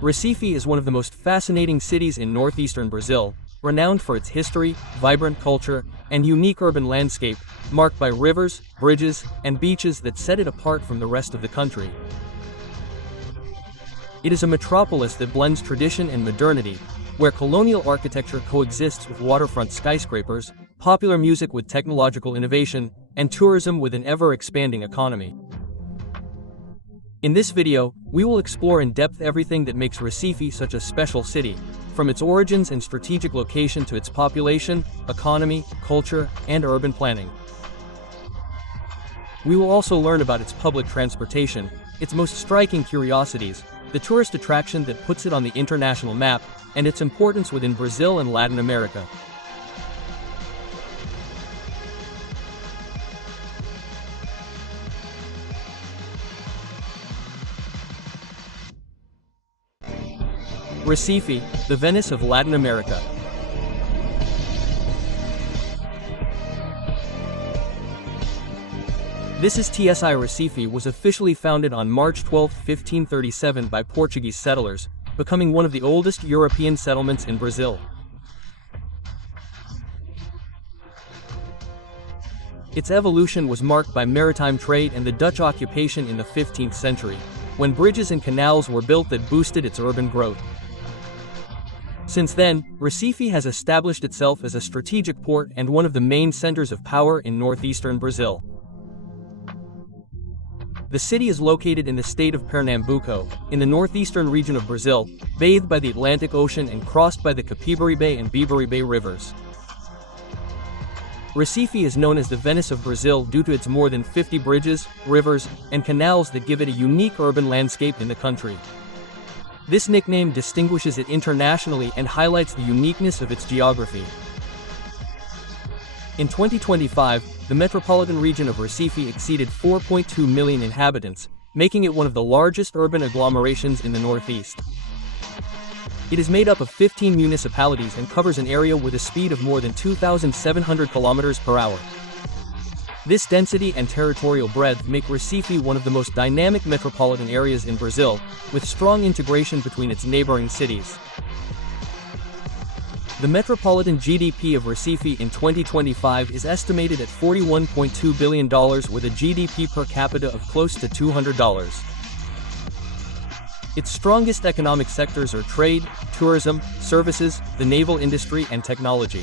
Recife is one of the most fascinating cities in northeastern Brazil, renowned for its history, vibrant culture, and unique urban landscape, marked by rivers, bridges, and beaches that set it apart from the rest of the country. It is a metropolis that blends tradition and modernity, where colonial architecture coexists with waterfront skyscrapers, popular music with technological innovation, and tourism with an ever-expanding economy. In this video, we will explore in depth everything that makes Recife such a special city, from its origins and strategic location to its population, economy, culture, and urban planning. We will also learn about its public transportation, its most striking curiosities, the tourist attraction that puts it on the international map, and its importance within Brazil and Latin America. Recife, the Venice of Latin America. This is TSI Recife was officially founded on March 12, 1537 by Portuguese settlers, becoming one of the oldest European settlements in Brazil. Its evolution was marked by maritime trade and the Dutch occupation in the 15th century, when bridges and canals were built that boosted its urban growth. Since then, Recife has established itself as a strategic port and one of the main centers of power in northeastern Brazil. The city is located in the state of Pernambuco, in the northeastern region of Brazil, bathed by the Atlantic Ocean and crossed by the Capibaribe and Bibaribe rivers. Recife is known as the Venice of Brazil due to its more than 50 bridges, rivers, and canals that give it a unique urban landscape in the country. This nickname distinguishes it internationally and highlights the uniqueness of its geography. In 2025, the metropolitan region of Recife exceeded 4.2 million inhabitants, making it one of the largest urban agglomerations in the Northeast. It is made up of 15 municipalities and covers an area with a speed of more than 2,700 kilometers per hour. This density and territorial breadth make Recife one of the most dynamic metropolitan areas in Brazil, with strong integration between its neighboring cities. The metropolitan GDP of Recife in 2025 is estimated at $41.2 billion with a GDP per capita of close to $200. Its strongest economic sectors are trade, tourism, services, the naval industry, and technology.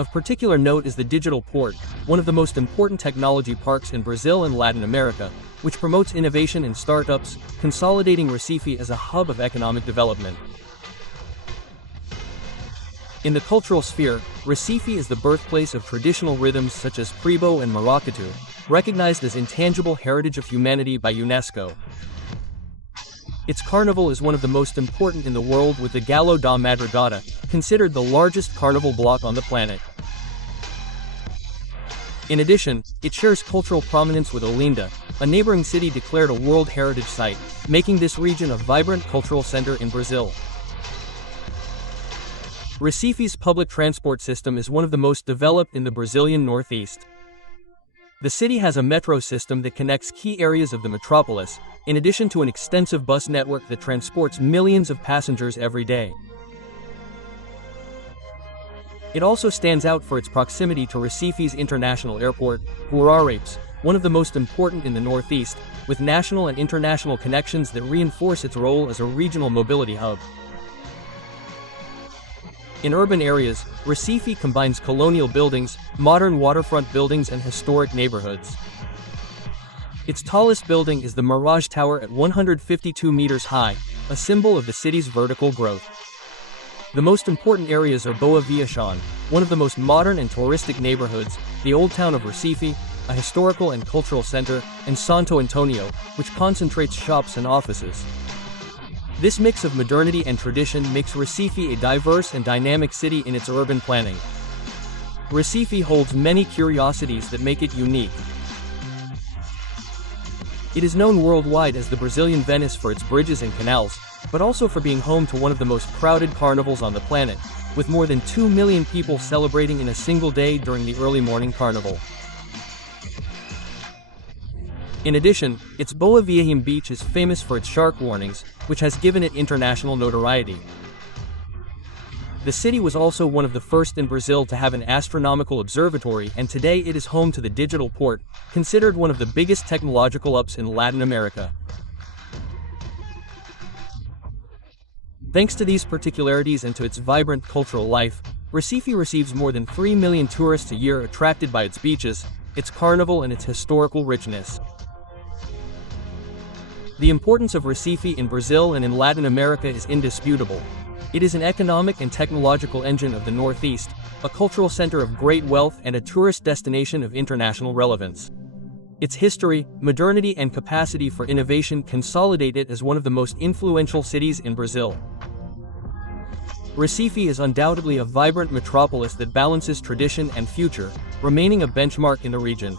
Of particular note is the Digital Port, one of the most important technology parks in Brazil and Latin America, which promotes innovation and startups, consolidating Recife as a hub of economic development. In the cultural sphere, Recife is the birthplace of traditional rhythms such as Prebo and Maracatu, recognized as intangible heritage of humanity by UNESCO. Its carnival is one of the most important in the world, with the Galo da Madrugada, considered the largest carnival block on the planet. In addition, it shares cultural prominence with Olinda, a neighboring city declared a World Heritage Site, making this region a vibrant cultural center in Brazil. Recife's public transport system is one of the most developed in the Brazilian Northeast. The city has a metro system that connects key areas of the metropolis, in addition to an extensive bus network that transports millions of passengers every day. It also stands out for its proximity to Recife's international airport, Guararapes, one of the most important in the Northeast, with national and international connections that reinforce its role as a regional mobility hub. In urban areas, Recife combines colonial buildings, modern waterfront buildings, and historic neighborhoods. Its tallest building is the Mirage Tower at 152 meters high, a symbol of the city's vertical growth. The most important areas are Boa Viagem, one of the most modern and touristic neighborhoods, the Old Town of Recife, a historical and cultural center, and Santo Antonio, which concentrates shops and offices. This mix of modernity and tradition makes Recife a diverse and dynamic city in its urban planning. Recife holds many curiosities that make it unique. It is known worldwide as the Brazilian Venice for its bridges and canals, but also for being home to one of the most crowded carnivals on the planet, with more than 2 million people celebrating in a single day during the early morning carnival. In addition, its Boa Viajim beach is famous for its shark warnings, which has given it international notoriety. The city was also one of the first in Brazil to have an astronomical observatory, and today it is home to the digital port, considered one of the biggest technological hubs in Latin America. Thanks to these particularities and to its vibrant cultural life, Recife receives more than 3 million tourists a year, attracted by its beaches, its carnival and its historical richness. The importance of Recife in Brazil and in Latin America is indisputable. It is an economic and technological engine of the Northeast, a cultural center of great wealth and a tourist destination of international relevance. Its history, modernity and capacity for innovation consolidate it as one of the most influential cities in Brazil. Recife is undoubtedly a vibrant metropolis that balances tradition and future, remaining a benchmark in the region.